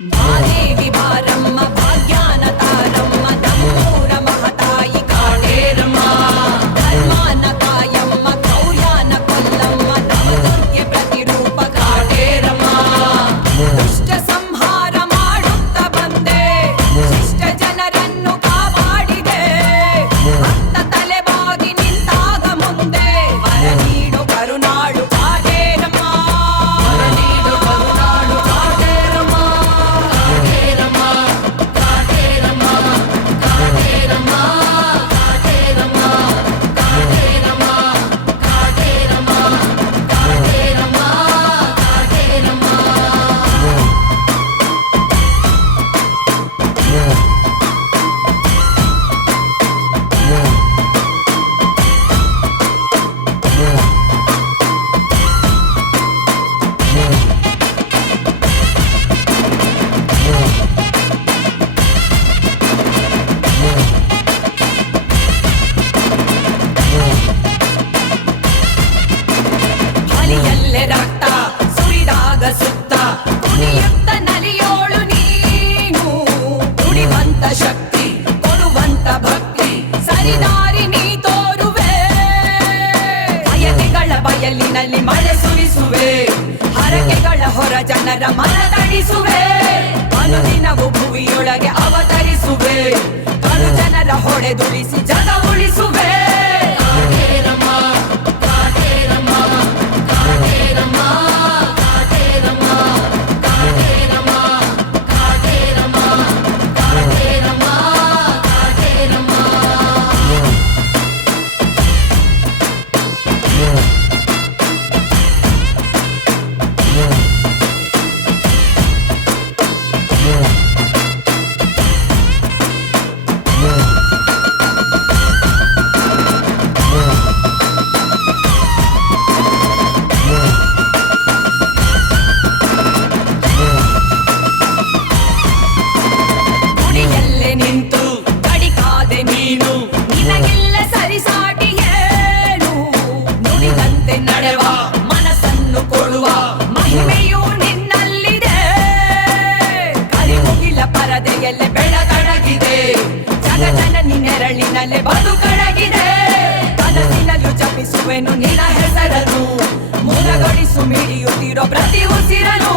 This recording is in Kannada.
ಮಾದೇವಿ ಬಾರಮ್ಮ ಭಾಗ್ಯಾನ ತಾರಮ್ಮ ನಮ್ಮೂರ ಮಹತಾಯಿ ಕಾಟೇರಮ್ಮ ಧರ್ಮಾನ ಕಾಯಮ್ಮ ಗೌರ್ಯಾನ ಕೊಲ್ಲಮ್ಮ ನವದುರ್ಗೆ ಪ್ರತಿರೂಪ ಕಾಟೇರಮ್ಮ ದುಷ್ಟ ಸಂಹಾರ ಮಾಡುತ್ತ ಬಂದೆ ಶಿಷ್ಟ ಜನರನ್ನು ಕಾಪಾಡಿದೆ ಭಕ್ತ ತಲೆಬಾಗಿ ನಿಂತಾಗ ಮುಂದೆ ವರ ನೀಡು ಕರುನಾಡು ಕಾಟೇರಮ್ಮ ವರ ನೀಡು ಕರುನಾಡು ಕಾಟೇರಮ್ಮ ಹಲಿಯಲ್ಲೇ ರಕ್ತ ಸುರಿದಾಗ ಸುತ್ತ ಕುಣಿಯುತ್ತ ನಲಿಯೋಳು ನೀನು ನುಡಿವಂತ ಶಕ್ತಿ ಕೊಡುವಂತ ಭಕ್ತಿ ಸರಿದಾರಿ ನೀ ತೋರುವೆ ಬಯಕೆಗಳ ಬಯಲಿನಲ್ಲಿ ಮಳೆ ಸುರಿಸುವೆ ಹರಕೆಗಳ ಹೊರ ಜನರ ಮನ ತಡಿಸುವೆ ಅನುದಿನವು ಭುವಿಯೊಳಗೆ ಅವತರಿಸುವೆ ಕಡು ಜನರ ಹೊಡೆದುಳಿಸಿ ಜಗ ಉಳಿಸುವೆ ಗುಡಿಯಲ್ಲೇ ನಿಂತು ಕಡಿಕಾದೆ ನೀನು ನಿನಗಿಲ್ಲ ಸರಿಸಾಟಿ ಏನು ನುಡಿದಂತೆ ನಡೆವ ಮನಸ್ಸನ್ನು ಕೊಡುವ ಮಹಿಮೆಯೂ ನಿನ್ನಲ್ಲಿದೆ ಕರಿಮುಗಿಲ ಪರದೆಯಲ್ಲೇ ಬೆಳಗಡಗಿದೆ ಜಗಜನನಿ ನೆರಳಿನಲ್ಲೇ ಬದುಕಡಗಿದೆ ಕನಸಿನಲ್ಲೂ ಜಪಿಸುವೆನು ನಿನ್ನ ಹೆಸರನ್ನು ಮುರಗೊಳಿಸು ಮಿಡಿಯುತ್ತಿರೋ ಪ್ರತಿ ಉಸಿರನು